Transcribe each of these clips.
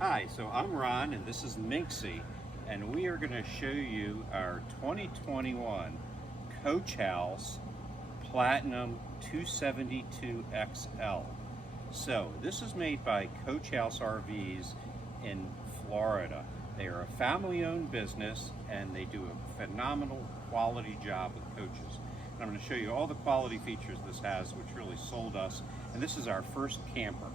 Hi, so I'm Ron and this is Minxie, and we are going to show you our 2021 Coach House Platinum 272 XL. So this is made by Coach House RVs in Florida. They are a family-owned business and they do a phenomenal quality job with coaches. And I'm going to show you all the quality features this has, which really sold us. And this is our first camper.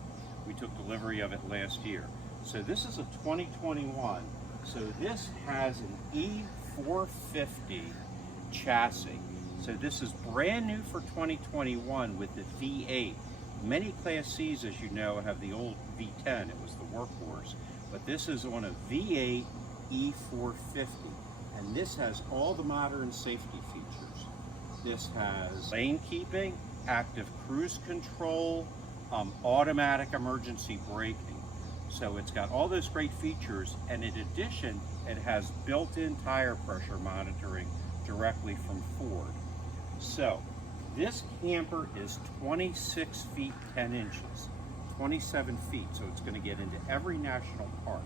We took delivery of it last year. So this is a 2021. So this has an E450 chassis. So this is brand new for 2021 with the V8. Many Class Cs, as you know, have the old V10. It was the workhorse. But this is on a V8 E450. And this has all the modern safety features. This has lane keeping, active cruise control, automatic emergency braking. So it's got all those great features, and in addition, it has built-in tire pressure monitoring directly from Ford. So this camper is 26 feet 10 inches, 27 feet, so it's going to get into every national park.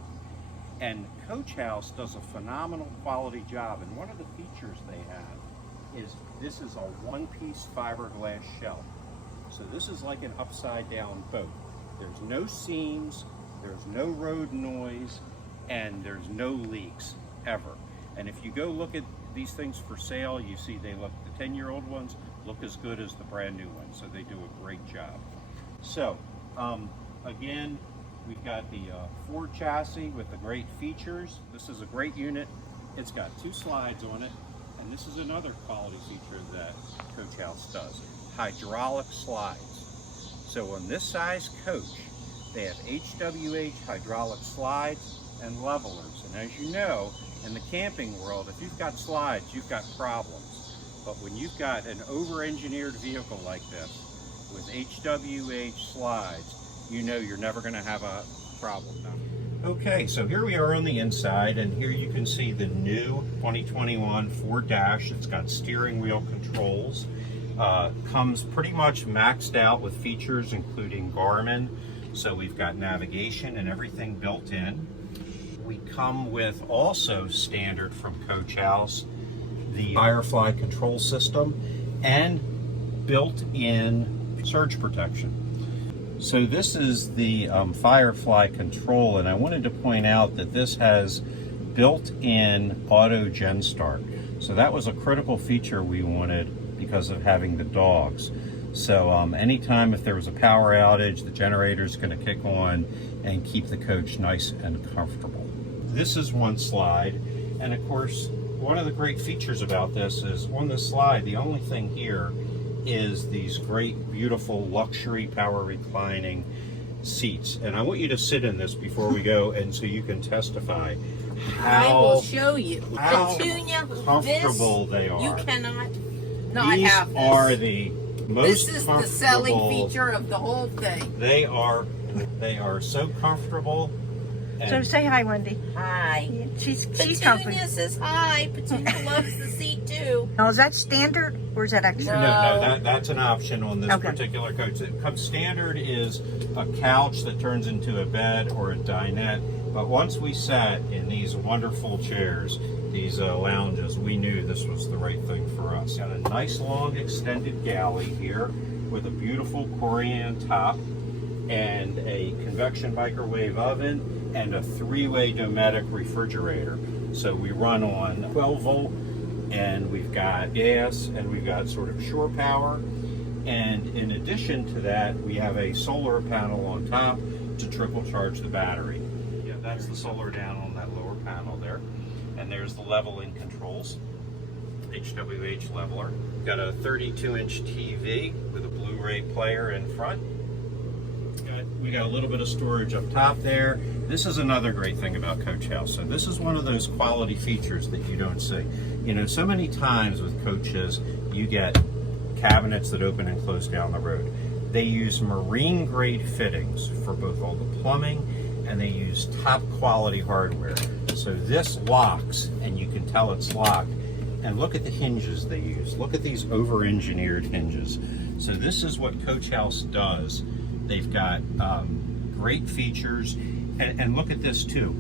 And Coach House does a phenomenal quality job, and one of the features they have is this is a one-piece fiberglass shell. So this is like an upside-down boat. There's no seams, there's no road noise, and there's no leaks ever. And if you go look at these things for sale, you see they look, the 10-year-old ones look as good as the brand new ones, so they do a great job. So, again, we've got the Ford chassis with the great features. This is a great unit. It's got 2 slides on it, and this is another quality feature that Coach House does. Hydraulic slides. So on this size coach, they have HWH hydraulic slides and levelers. And as you know, in the camping world, if you've got slides, you've got problems. But when you've got an over-engineered vehicle like this with HWH slides, you know you're never going to have a problem. Okay, so here we are on the inside, and here you can see the new 2021 Ford Dash. It's got steering wheel controls. Comes pretty much maxed out with features including Garmin. So we've got navigation and everything built in. We come with also standard from Coach House, the Firefly control system and built-in surge protection. So this is the Firefly control, and I wanted to point out that this has built-in auto gen start. So that was a critical feature we wanted because of having the dogs. So anytime if there was a power outage, the generator is going to kick on and keep the coach nice and comfortable. This is one slide, and of course one of the great features about this is on this slide the only thing here is these great beautiful luxury power reclining seats, and I want you to sit in this before we go, and so you can testify how I will show you. how Petunia, comfortable this, they are. You cannot not These have this. are the most This is comfortable. the selling feature of the whole thing. They are so comfortable. And So say hi, Wendy. Hi. She's Petunia comfy. says hi. Petunia loves the seat too. Now, is that standard or is that extra? no, that's an option on this Okay. particular coach. It comes standard is a couch that turns into a bed or a dinette. But once we sat in these wonderful chairs, these lounges, we knew this was the right thing for us. Got a nice long extended galley here with a beautiful Corian top and a convection microwave oven and a 3-way Dometic refrigerator. So we run on 12 volt, and we've got gas, and we've got sort of shore power. And in addition to that, we have a solar panel on top to trickle charge the battery. Yeah, that's the solar down on that lower panel there. And there's the leveling controls, HWH leveler. Got a 32-inch TV with a Blu-ray player in front. We got a little bit of storage up top there. This is another great thing about Coach House. So this is one of those quality features that you don't see. You know, so many times with coaches, you get cabinets that open and close down the road. They use marine grade fittings for both all the plumbing, and they use top quality hardware. So this locks, and you can tell it's locked. And look at the hinges they use. Look at these over-engineered hinges. So this is what Coach House does. They've got great features, And look at this too.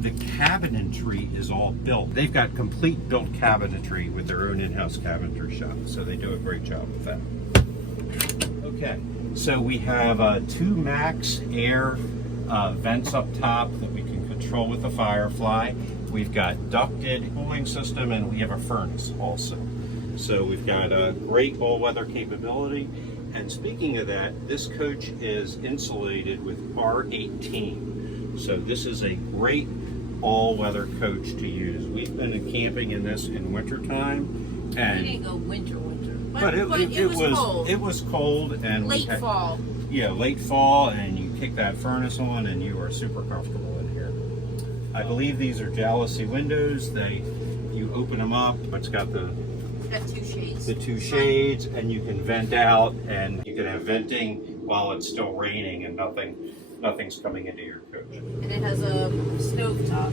The cabinetry is all built. They've got complete built cabinetry with their own in-house cabinetry shop, so they do a great job with that. Okay, so we have 2 Max Air vents up top that we can control with the Firefly. We've got ducted cooling system, and we have a furnace also. So we've got a great all-weather capability. And speaking of that, this coach is insulated with R18. So this is a great all-weather coach to use. We've been camping in this in wintertime. And We didn't go winter. but it was cold. It was cold and Late fall. Yeah, late fall, and you kick that furnace on and you are super comfortable in here. I believe these are jalousie windows. You open them up. It's got the 2 shades. the 2 shades, and you can vent out, and you can have venting while it's still raining and nothing's coming into your coach. And it has a stove top.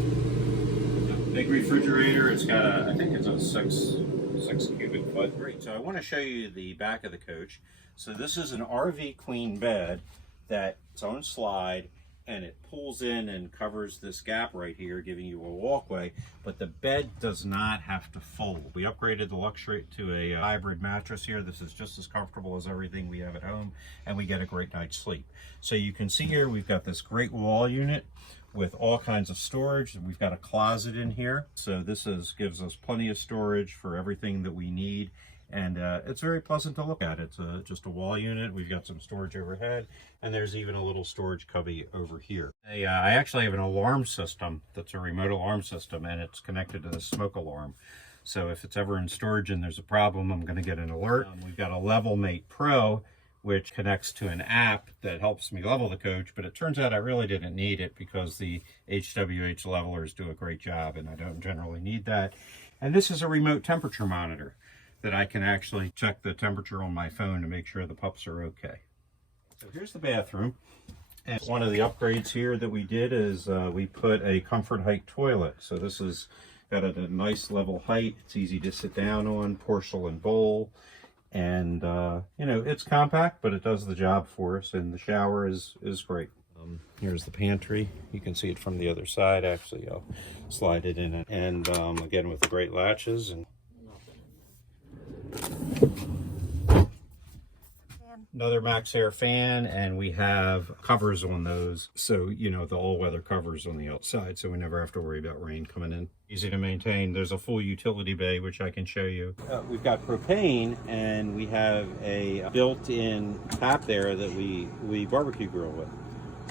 Big refrigerator. It's got I think it's a 6 cubic foot. Great. So I want to show you the back of the coach. So this is an RV queen bed that its own slide, and it pulls in and covers this gap right here, giving you a walkway, but the bed does not have to fold. We upgraded the luxury to a hybrid mattress here. This is just as comfortable as everything we have at home, and we get a great night's sleep. So you can see here, we've got this great wall unit with all kinds of storage. We've got a closet in here. So this gives us plenty of storage for everything that we need. And it's very pleasant to look at. It's just a wall unit. We've got some storage overhead, and there's even a little storage cubby over here. I actually have an alarm system that's a remote alarm system, and it's connected to the smoke alarm. So if it's ever in storage and there's a problem, I'm going to get an alert. We've got a Level Mate Pro, which connects to an app that helps me level the coach, but it turns out I really didn't need it because the HWH levelers do a great job, and I don't generally need that. And this is a remote temperature monitor that I can actually check the temperature on my phone to make sure the pups are okay. So here's the bathroom. And one of the upgrades here that we did is we put a comfort height toilet. So this is got a nice level height. It's easy to sit down on, porcelain bowl. And, you know, it's compact, but it does the job for us. And the shower is great. Here's the pantry. You can see it from the other side. Actually, I'll slide it in. And again, with the great latches. And another Max Air fan, and we have covers on those, so you know, the all-weather covers on the outside, so we never have to worry about rain coming in. Easy to maintain. There's a full utility bay, which I can show you. We've got propane, and we have a built-in tap there that we barbecue grill with,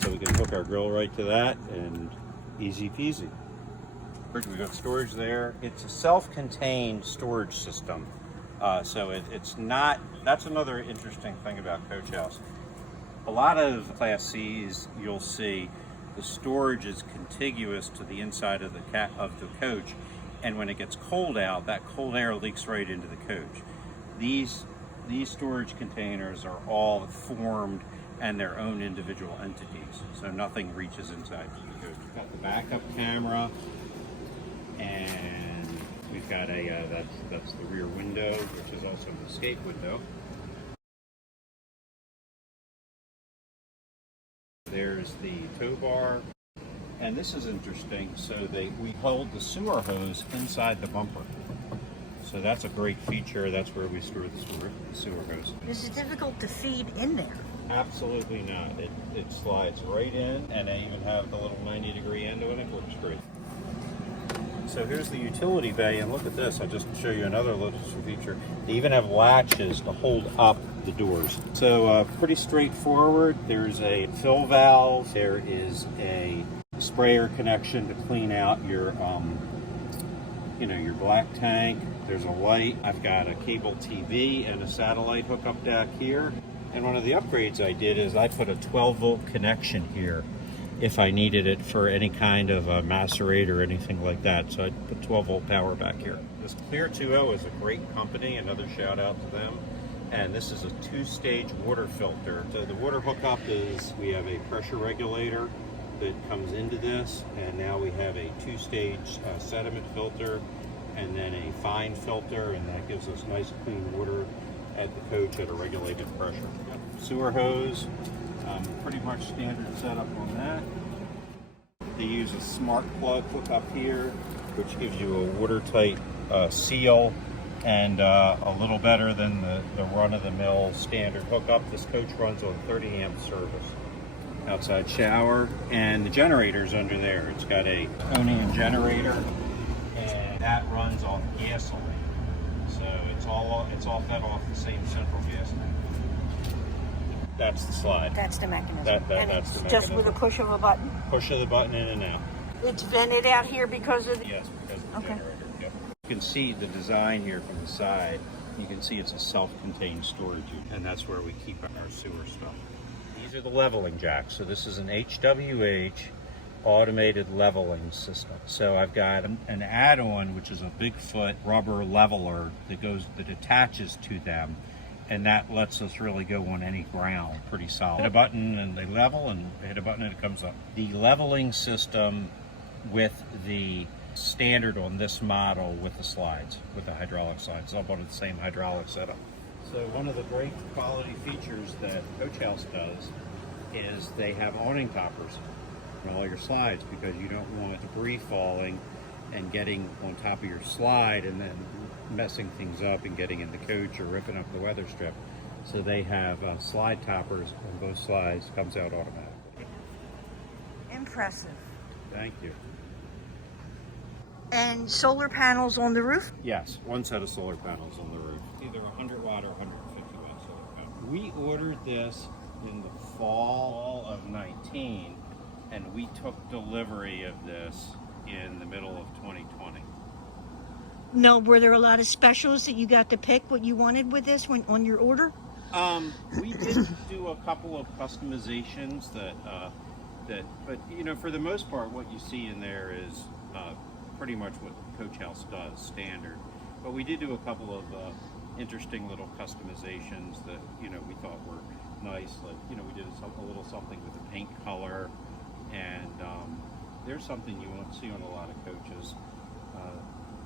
so we can hook our grill right to that, and easy peasy. We've got storage there. It's a self-contained storage system. So it's not, that's another interesting thing about Coach House. A lot of Class C's, you'll see the storage is contiguous to the inside of the coach, and when it gets cold out, that cold air leaks right into the coach. These storage containers are all formed and their own individual entities, so nothing reaches inside the coach. We've got the backup camera, and we've got that's the rear window, which is also an escape window. There's the tow bar, and this is interesting. So we hold the sewer hose inside the bumper. So that's a great feature. That's where we store the sewer hose. Is it difficult to feed in there? Absolutely not. It slides right in, and I even have the little 90-degree end on it. Works great. So here's the utility bay, and look at this. I'll just show you another little feature. They even have latches to hold up the doors. So pretty straightforward. There's a fill valve. There is a sprayer connection to clean out your, your black tank. There's a light. I've got a cable TV and a satellite hookup back here. And one of the upgrades I did is I put a 12-volt connection here if I needed it for any kind of a macerate or anything like that. So I put 12-volt power back here. This Clear 2.0 is a great company, another shout out to them. And this is a 2-stage water filter. So the water hookup is, we have a pressure regulator that comes into this, and now we have a 2-stage sediment filter, and then a fine filter, and that gives us nice clean water at the coach at a regulated pressure. Sewer hose, pretty much standard setup on that. They use a smart plug hook up here, which gives you a watertight seal, and a little better than the run-of-the-mill standard hookup. This coach runs on 30 amp service. Outside shower, and the generator's under there. It's got a Onion generator, and that runs on gasoline. So it's all fed off the same central gas tank. That's the slide. That's the mechanism. That's and the it's mechanism. just with a push of a button? Push of the button in and out. It's vented out here because of the... Yes, because of the Okay. generator. Yep. You can see the design here from the side. You can see it's a self-contained storage unit, and that's where we keep our sewer stuff. These are the leveling jacks. So this is an HWH automated leveling system. So I've got an add-on, which is a Bigfoot rubber leveler that attaches to them, and that lets us really go on any ground pretty solid. Hit a button and they level, and hit a button and it comes up. The leveling system with the standard on this model with the slides, with the hydraulic slides, up on the same hydraulic setup. So one of the great quality features that Coach House does is they have awning toppers on all your slides, because you don't want debris falling and getting on top of your slide and then messing things up and getting in the coach or ripping up the weather strip. So they have slide toppers on both slides, comes out automatically. Impressive. Thank you. And solar panels on the roof? Yes, one set of solar panels on the roof. Either 100 watt or 150 watt solar panel. We ordered this in the fall of 19, and we took delivery of this in the middle of 2020. No, were there a lot of specials that you got to pick what you wanted with this when on your order? We did do a couple of customizations but you know, for the most part, what you see in there is pretty much what Coach House does, standard. But we did do a couple of interesting little customizations that, you know, we thought were nice. Like, you know, we did a little something with the paint color, and there's something you won't see on a lot of coaches.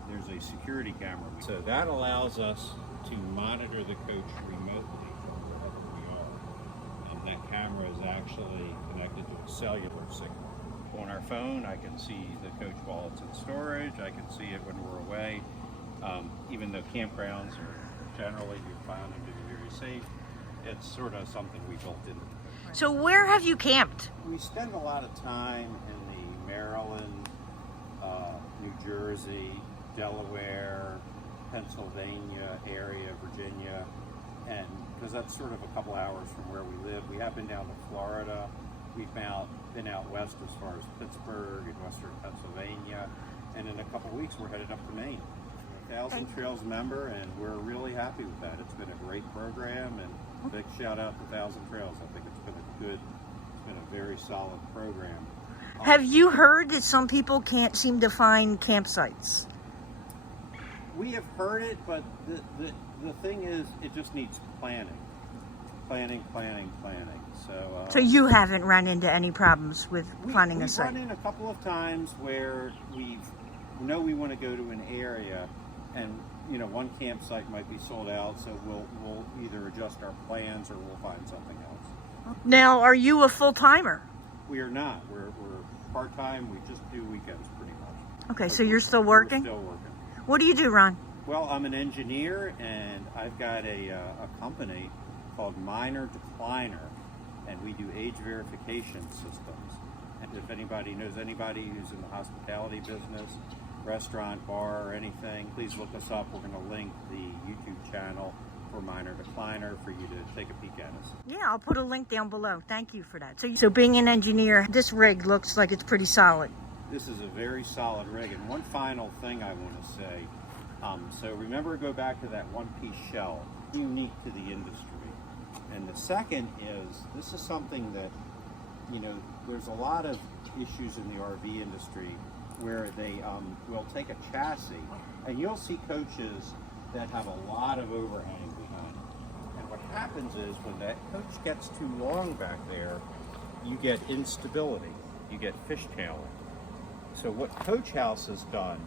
There's a security camera. So that allows us to monitor the coach remotely from wherever we are. And that camera is actually connected to a cellular signal. On our phone, I can see the coach while it's in storage. I can see it when we're away. Even though campgrounds are generally, we found them to be very safe, it's sort of something we built into the coach. So where have you camped? We spend a lot of time in the Maryland, New Jersey, Delaware, Pennsylvania area, Virginia, and because that's sort of a couple hours from where we live. We have been down to Florida. We've been out west as far as Pittsburgh and western Pennsylvania, and in a couple weeks we're headed up to Maine. We're a 1,000 Trails member, and we're really happy with that. It's been a great program, and big shout out to 1,000 Trails. I think it's been a very solid program. Have you heard that some people can't seem to find campsites? We have heard it, but the thing is, it just needs planning. Planning. So you haven't run into any problems with finding a site? We've run in a couple of times where we want to go to an area, and you know, one campsite might be sold out, so we'll either adjust our plans or we'll find something else. Now, are you a full-timer? We are not. We're part-time. We just do weekends pretty much. Okay, so you're still working? We're still working. What do you do, Ron? Well, I'm an engineer, and I've got a company called Minor Decliner, and we do age verification systems. And if anybody knows anybody who's in the hospitality business, restaurant, bar, or anything, please look us up. We're going to link the YouTube channel for Minor Decliner for you to take a peek at us. Yeah, I'll put a link down below. Thank you for that. So being an engineer, this rig looks like it's pretty solid. This is a very solid rig. And one final thing I want to say. So remember, go back to that one-piece shell, unique to the industry. And the second is, this is something that, you know, there's a lot of issues in the RV industry where they will take a chassis, and you'll see coaches that have a lot of overhang behind it. And what happens is, when that coach gets too long back there, you get instability, you get fishtailing. So what Coach House has done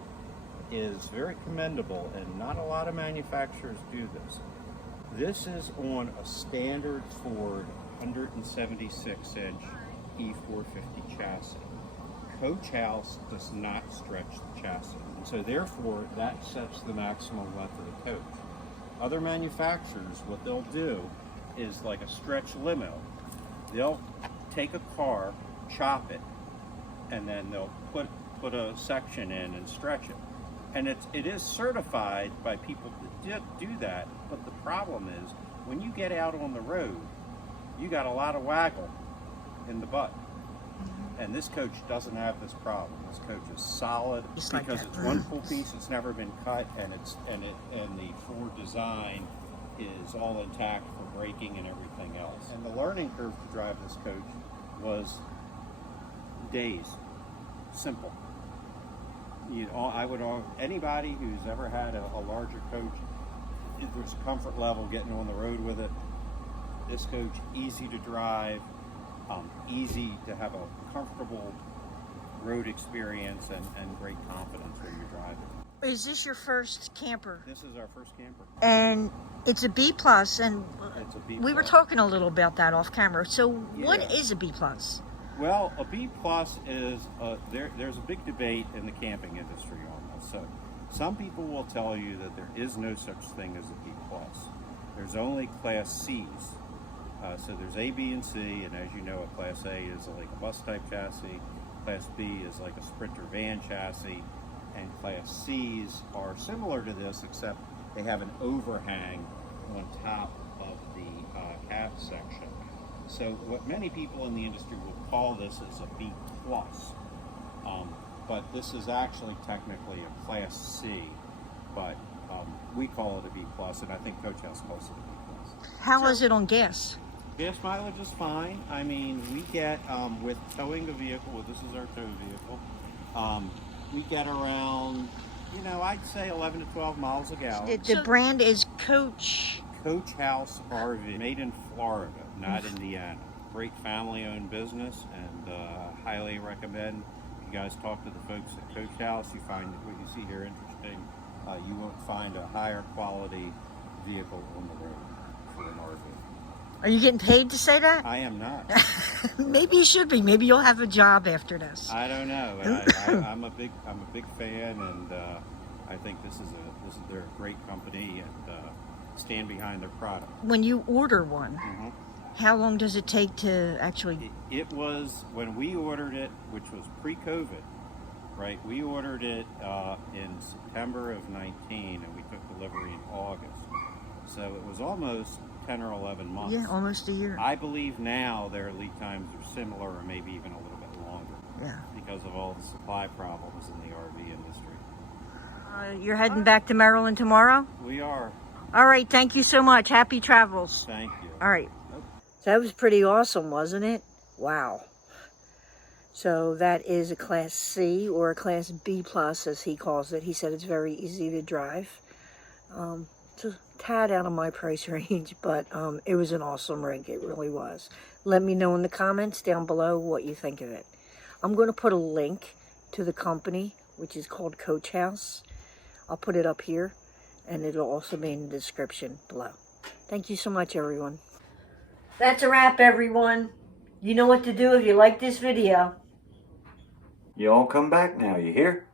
is very commendable, and not a lot of manufacturers do this. This is on a standard Ford 176-inch E450 chassis. Coach House does not stretch the chassis, and so therefore that sets the maximum length of the coach. Other manufacturers, what they'll do is like a stretch limo. They'll take a car, chop it, and then they'll put a section in and stretch it. And it is certified by people that do that, but the problem is when you get out on the road, you got a lot of waggle in the butt. And this coach doesn't have this problem. This coach is solid Just like because that. it's one full piece. It's never been cut, and the Ford design is all intact for braking and everything else. And the learning curve to drive this coach was days, simple. Anybody who's ever had a larger coach, if there's a comfort level getting on the road with it. This coach, easy to drive, easy to have a comfortable road experience and great confidence when you're driving. Is this your first camper? This is our first camper. And it's a B plus, and It's a B+. we were talking a little about that off camera. So what Yeah. is a B plus? Well, a B plus is there's a big debate in the camping industry on this. So some people will tell you that there is no such thing as a B plus. There's only Class C's. So there's A, B, and C, and as you know, a Class A is like a bus type chassis, Class B is like a Sprinter van chassis, and Class C's are similar to this, except they have an overhang on top of the cab section. So what many people in the industry will call this is a B plus, but this is actually technically a Class C, but we call it a B plus, and I think Coach House calls it a B plus. How is it on gas? Gas mileage is fine. I mean, we get, with towing the vehicle, well, this is our tow vehicle, we get around, I'd say 11 to 12 miles a gallon. The brand is Coach. Coach House RV, made in Florida, not Indiana. Great family-owned business, and highly recommend you guys talk to the folks at Coach House. You find what you see here interesting. You won't find a higher quality vehicle on the road for an RV. Are you getting paid to say that? I am not. Maybe you should be. Maybe you'll have a job after this. I don't know. I'm a big fan, and I think they're a great company, and stand behind their product. When you order one, Mm-hmm. how long does it take to actually? It was when we ordered it, which was pre-COVID, right? We ordered it in September of 19, and we took delivery in August. So it was almost 10 or 11 months. Yeah, almost a year. I believe now their lead times are similar, or maybe even a little bit longer. Yeah. Because of all the supply problems in the RV industry. You're heading back to Maryland tomorrow? We are. All right, thank you so much. Happy travels. Thank you. All right. So that was pretty awesome, wasn't it? Wow. So that is a Class C or a Class B plus, as he calls it. He said it's very easy to drive. It's a tad out of my price range, but it was an awesome rig. It really was. Let me know in the comments down below what you think of it. I'm going to put a link to the company, which is called Coach House. I'll put it up here, and it'll also be in the description below. Thank you so much, everyone. That's a wrap, everyone. You know what to do if you like this video. You all come back now, you hear?